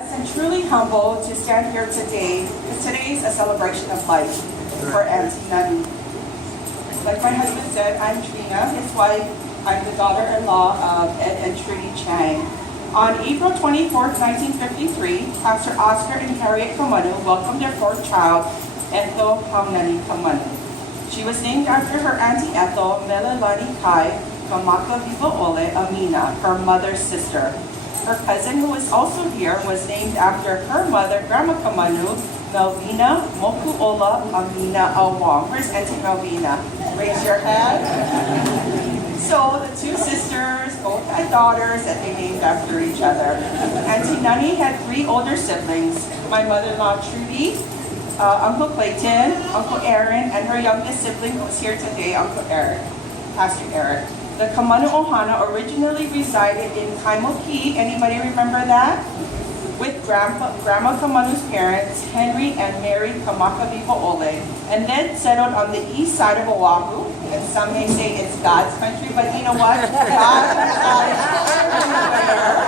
I'm truly humbled to stand here today because today is a celebration of life for Auntie Nani. Like my husband said, I'm Trina, his wife. I'm the daughter-in-law of Ed and Trina Chang. On April 24, 1953, Pastor Oscar and Harriet Kamanu welcomed their fourth child, Ethel Nani Kamanu. She was named after her Auntie Ethel, Melelani Kai Kamaka Viva Ole Amina, her mother's sister. Her cousin, who is also here, was named after her mother, Grandma Kamanu, Melvina Mokuola Amina Awang. Where's Auntie Melvina? Raise your hand. So the two sisters both had daughters that they named after each other. Auntie Nani had 3 older siblings. My mother-in-law, Trudy, Uncle Clayton, Uncle Aaron, and her youngest sibling who's here today, Uncle Eric, Pastor Eric. The Kamanu Ohana originally resided in Kaimoki. Anybody remember that? With Grandma Kamanu's parents, Henry and Mary Kamaka Viva Ole, and then settled on the east side of Oahu. And some may say it's God's country, but you know what? God's everywhere.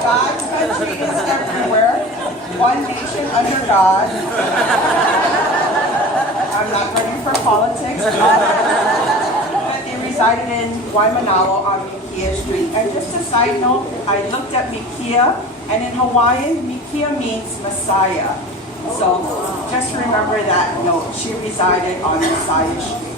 God's country is everywhere. One nation under God. I'm not running for politics. Resided in Waimanalo on Mikia Street. And just a side note, I looked at Mikia, and in Hawaiian, Mikia means Messiah. So just remember that note. She resided on Messiah Street.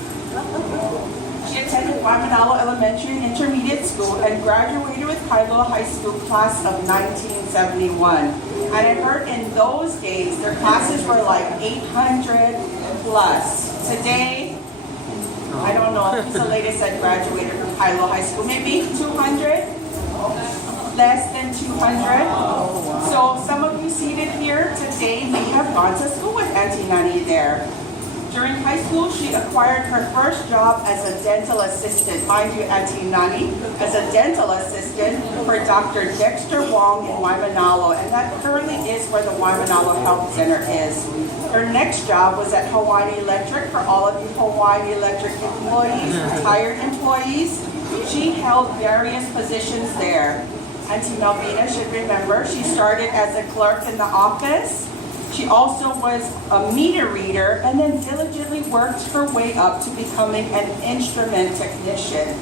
She attended Waimanalo Elementary and Intermediate School and graduated with Kailua High School class of 1971. And I heard in those days, their classes were like 800 plus. Today, I don't know if the latest that graduated from Kailua High School, maybe 200? Less than 200? So some of you seated here today may have gone to school with Auntie Nani there. During high school, she acquired her first job as a dental assistant. Mind you, Auntie Nani, as a dental assistant for Dr. Dexter Wong in Waimanalo, and that currently is where the Waimanalo Health Center is. Her next job was at Hawaii Electric. For all of you Hawaii Electric employees, retired employees, she held various positions there. Auntie Melvina should remember, she started as a clerk in the office. She also was a meter reader and then diligently worked her way up to becoming an instrument technician.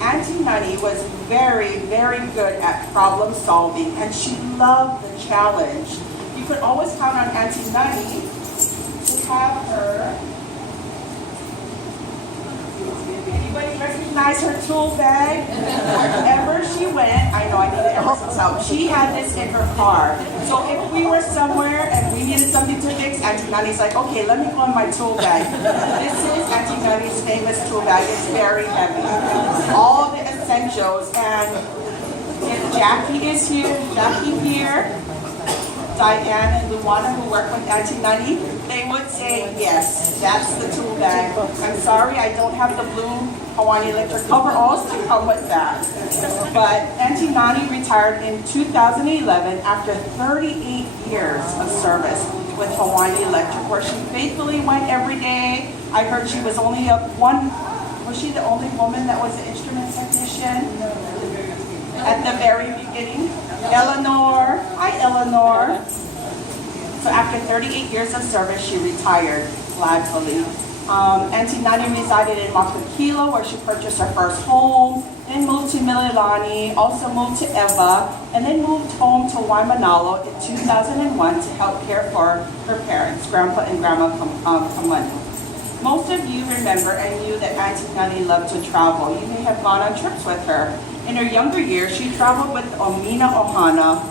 Auntie Nani was very, very good at problem solving, and she loved the challenge. You could always count on Auntie Nani to have her. Anybody recognize her tool bag? Wherever she went, I know I need to emphasize help. She had this in her car. So if we were somewhere and we needed something to fix, Auntie Nani's like, okay, let me go in my tool bag. This is Auntie Nani's famous tool bag. It's very heavy. All the essentials. And if Jackie is here, Diane and Luana, who work with Auntie Nani, they would say, yes, that's the tool bag. I'm sorry, I don't have the blue Hawaii Electric coveralls to come with that. But Auntie Nani retired in 2011 after 38 years of service with Hawaii Electric, where she faithfully went every day. I heard she was only was she the only woman that was an instrument technician at the very beginning? Eleanor. Hi, Eleanor. So after 38 years of service, she retired, gladfully. Auntie Nani resided in Makakilo, where she purchased her first home, then moved to Mililani, also moved to Eva, and then moved home to Waimanalo in 2001 to help care for her parents, Grandpa and Grandma Kamanu. Most of you remember and knew that Auntie Nani loved to travel. You may have gone on trips with her. In her younger years, she traveled with Omina Ohana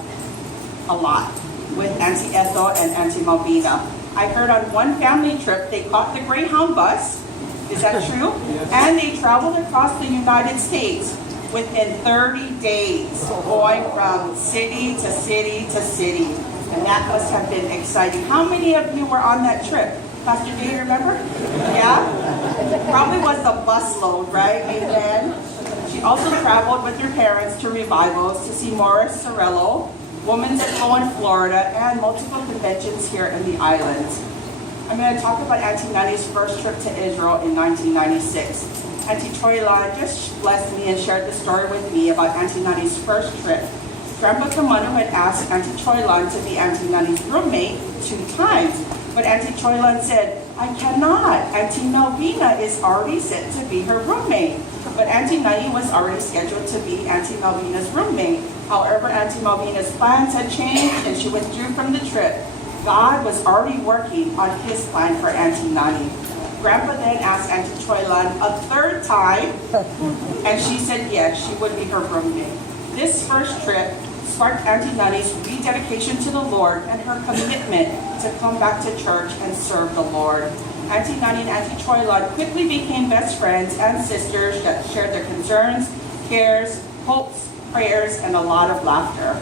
a lot, with Auntie Ethel and Auntie Malvina. I heard on one family trip, they caught the Greyhound bus. Is that true? Yes. And they traveled across the United States within 30 days, going from city to city to city. And that must have been exciting. How many of you were on that trip? Pastor, do you remember? Yeah? Probably was a busload, right? Amen. She also traveled with her parents to revivals to see Morris Sorello, Women's Expo in Florida, and multiple conventions here in the islands. I'm going to talk about Auntie Nani's first trip to Israel in 1996. Auntie Troila just blessed me and shared the story with me about Auntie Nani's first trip. Grandpa Kamanu had asked Auntie Choylan to be Auntie Nani's roommate 2 times, but Auntie Choylan said, I cannot. Auntie Malvina is already set to be her roommate. But Auntie Nani was already scheduled to be Auntie Malvina's roommate. However, Auntie Malvina's plans had changed and she withdrew from the trip. God was already working on his plan for Auntie Nani. Grandpa then asked Auntie Choylan a 3rd time, and she said yes, she would be her roommate. This first trip sparked Auntie Nani's rededication to the Lord and her commitment to come back to church and serve the Lord. Auntie Nani and Auntie Choylan quickly became best friends and sisters that shared their concerns, cares, hopes, prayers, and a lot of laughter.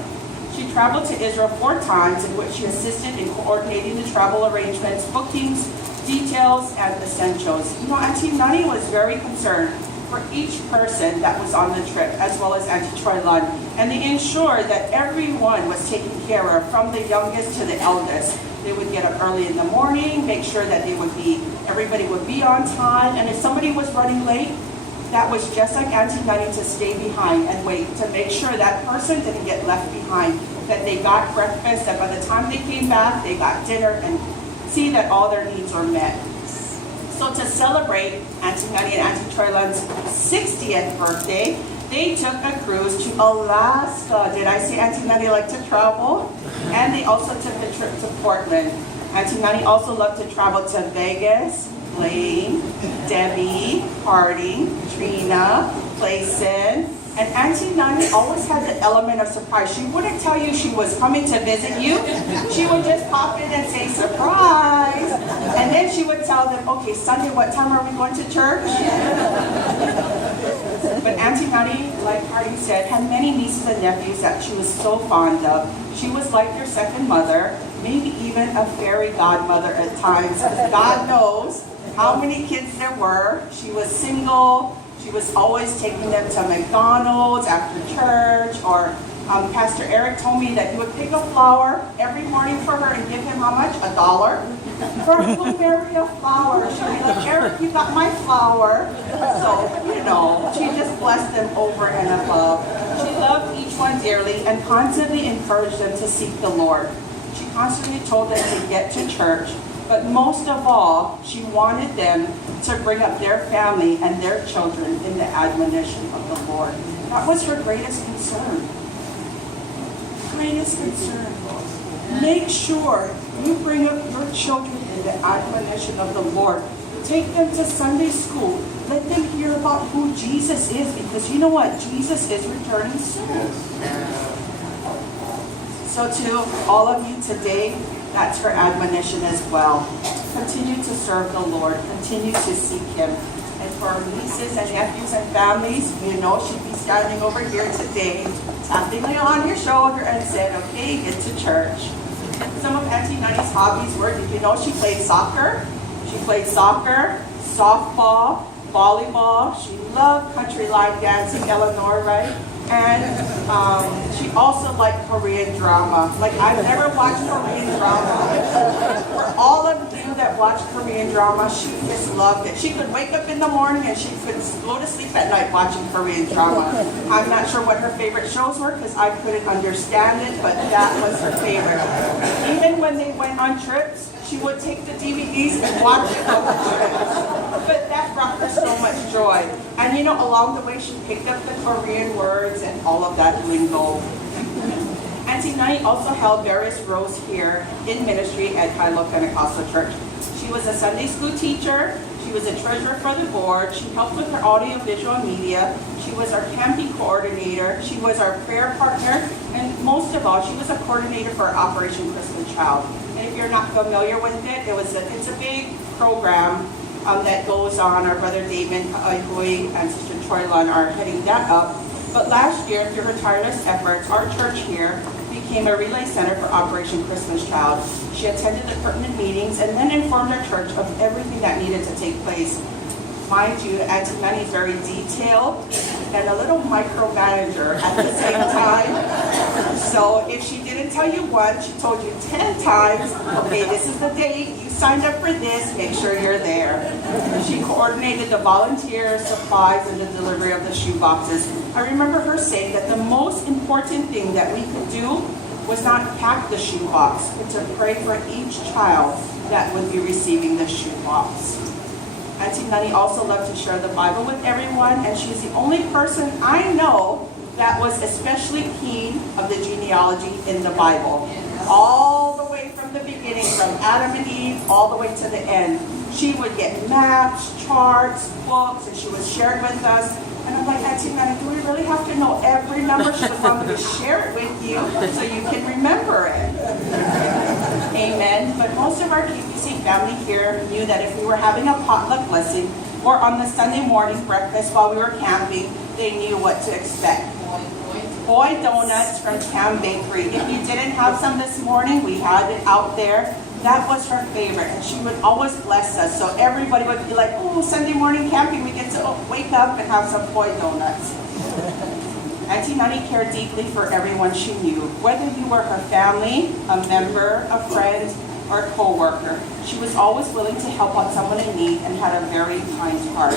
She traveled to Israel 4 times, in which she assisted in coordinating the travel arrangements, bookings, details, and essentials. You know, Auntie Nani was very concerned for each person that was on the trip, as well as Auntie Choylan, and they ensured that everyone was taken care of, from the youngest to the eldest. They would get up early in the morning, make sure that everybody would be on time, and if somebody was running late, that was just like Auntie Nani to stay behind and wait to make sure that person didn't get left behind, that they got breakfast, that by the time they came back, they got dinner, and see that all their needs were met. So to celebrate Auntie Nani and Auntie Choylan's 60th birthday, they took a cruise to Alaska. Did I say Auntie Nani liked to travel? And they also took a trip to Portland. Auntie Nani also loved to travel to Vegas, Blaine, Debbie, Harding, Trina, Clayson, and Auntie Nani always had the element of surprise. She wouldn't tell you she was coming to visit you. She would just pop in and say, surprise. And then she would tell them, okay, Sunday, what time are we going to church? But Auntie Nani, like Harding said, had many nieces and nephews that she was so fond of. She was like their second mother, maybe even a fairy godmother at times. God knows how many kids there were. She was single. She was always taking them to McDonald's after church, or Pastor Eric told me that he would pick a flower every morning for her and give him how much? $1? For a blueberry of flowers. She'd be like, Eric, you got my flower. So, you know, she just blessed them over and above. She loved each one dearly and constantly encouraged them to seek the Lord. She constantly told them to get to church. But most of all, she wanted them to bring up their family and their children in the admonition of the Lord. That was her greatest concern. Greatest concern. Make sure you bring up your children in the admonition of the Lord. Take them to Sunday school. Let them hear about who Jesus is, because you know what? Jesus is returning soon. So to all of you today, that's her admonition as well. Continue to serve the Lord. Continue to seek Him. And for our nieces and nephews and families, you know she'd be standing over here today, tapping you on your shoulder and said, okay, get to church. Some of Auntie Nani's hobbies were, did you know she played soccer? She played soccer, softball, volleyball. She loved country line dancing, Eleanor, right? And she also liked Korean drama. Like, I've never watched Korean drama. For all of you that watch Korean drama, she just loved it. She could wake up in the morning and she could go to sleep at night watching Korean drama. I'm not sure what her favorite shows were because I couldn't understand it, but that was her favorite. Even when they went on trips, she would take the DVDs and watch it on the trips. But that brought her so much joy. And you know, along the way, she picked up the Korean words and all of that lingo. Auntie Nani also held various roles here in ministry at Kailo Pentecostal Church. She was a Sunday school teacher. She was a treasurer for the board. She helped with her audio-visual media. She was our camping coordinator. She was our prayer partner. And most of all, she was a coordinator for Operation Christmas Child. And if you're not familiar with it, it's a big program that goes on. Our brother David Hui and Sister Choylan are heading that up. But last year, through her tireless efforts, our church here became a relay center for Operation Christmas Child. She attended the pertinent meetings and then informed our church of everything that needed to take place. Mind you, Auntie Nani is very detailed and a little micromanager at the same time. So if she didn't tell you once, she told you 10 times, okay, this is the date, you signed up for this, make sure you're there. She coordinated the volunteers, supplies, and the delivery of the shoe boxes. I remember her saying that the most important thing that we could do was not pack the shoe box, but to pray for each child that would be receiving the shoe box. Auntie Nani also loved to share the Bible with everyone, and she's the only person I know that was especially keen of the genealogy in the Bible. All the way from the beginning, from Adam and Eve, all the way to the end. She would get maps, charts, books, and she would share it with us. And I'm like, Auntie Nani, do we really have to know every number? She was going to share it with you so you can remember it. Amen. But most of our KPC family here knew that if we were having a potluck blessing or on the Sunday morning breakfast while we were camping, they knew what to expect. Boy donuts from Tam Bakery. If you didn't have some this morning, we had it out there. That was her favorite, and she would always bless us. So everybody would be like, oh, Sunday morning camping, we get to wake up and have some boy donuts. Auntie Nani cared deeply for everyone she knew, whether you were her family, a member, a friend, or a co-worker. She was always willing to help out someone in need and had a very kind heart.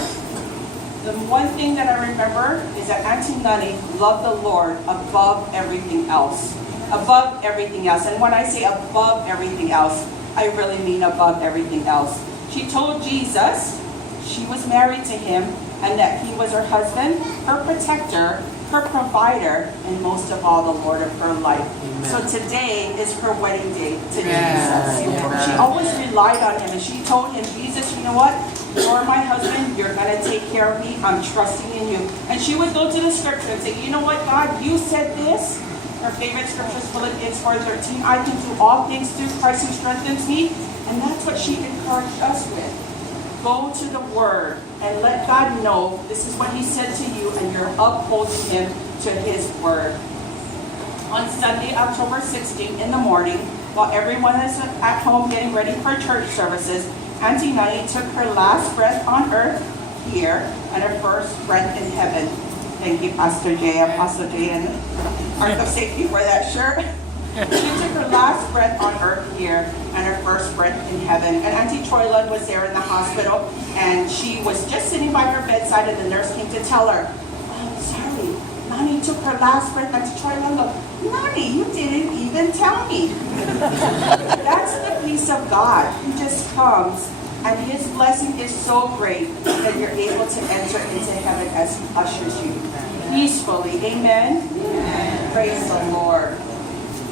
The one thing that I remember is that Auntie Nani loved the Lord above everything else. Above everything else. And when I say above everything else, I really mean above everything else. She told Jesus she was married to him and that he was her husband, her protector, her provider, and most of all, the Lord of her life. Amen. So today is her wedding day to Jesus. She always relied on him, and she told him, Jesus, you know what? You're my husband. You're going to take care of me. I'm trusting in you. And she would go to the scripture and say, you know what, God, you said this. Her favorite scripture is Philippians 4:13. I can do all things through Christ who strengthens me. And that's what she encouraged us with. Go to the Word and let God know this is what He said to you, and you're upholding Him to His Word. On Sunday, October 16th in the morning, while everyone is at home getting ready for church services, Auntie Nani took her last breath on earth here and her first breath in heaven. Thank you, Pastor Jay, Apostle Jay, and Ark of Safety for that shirt. She took her last breath on earth here and her first breath in heaven. And Auntie Troyland was there in the hospital, and she was just sitting by her bedside, and the nurse came to tell her, oh, sorry, Nani took her last breath. Auntie Troyland goes, Nani, you didn't even tell me. That's the peace of God. He just comes, and His blessing is so great that you're able to enter into heaven as He ushers you peacefully. Amen? Amen. Praise the Lord.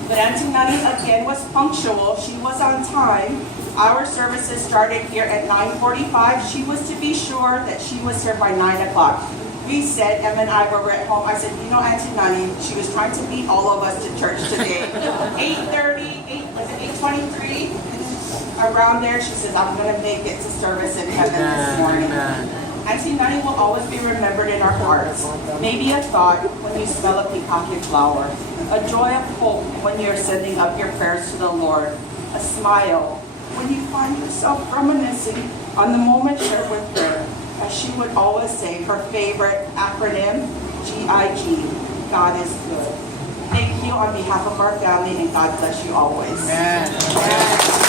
But Auntie Nani again was punctual. She was on time. Our services started here at 9:45. She was to be sure that she was here by 9 o'clock. We said, Em and I were at home. I said, you know, Auntie Nani, she was trying to beat all of us to church today. 8:30, was it 8:23? Around there, she says, I'm going to make it to service in heaven this morning. Auntie Nani will always be remembered in our hearts. Maybe a thought when you smell a pikake flower. A joy of hope when you're sending up your prayers to the Lord. A smile when you find yourself reminiscing on the moment shared with her. As she would always say, her favorite acronym, GIG, God is good. Thank you on behalf of our family, and God bless you always. Amen. Amen.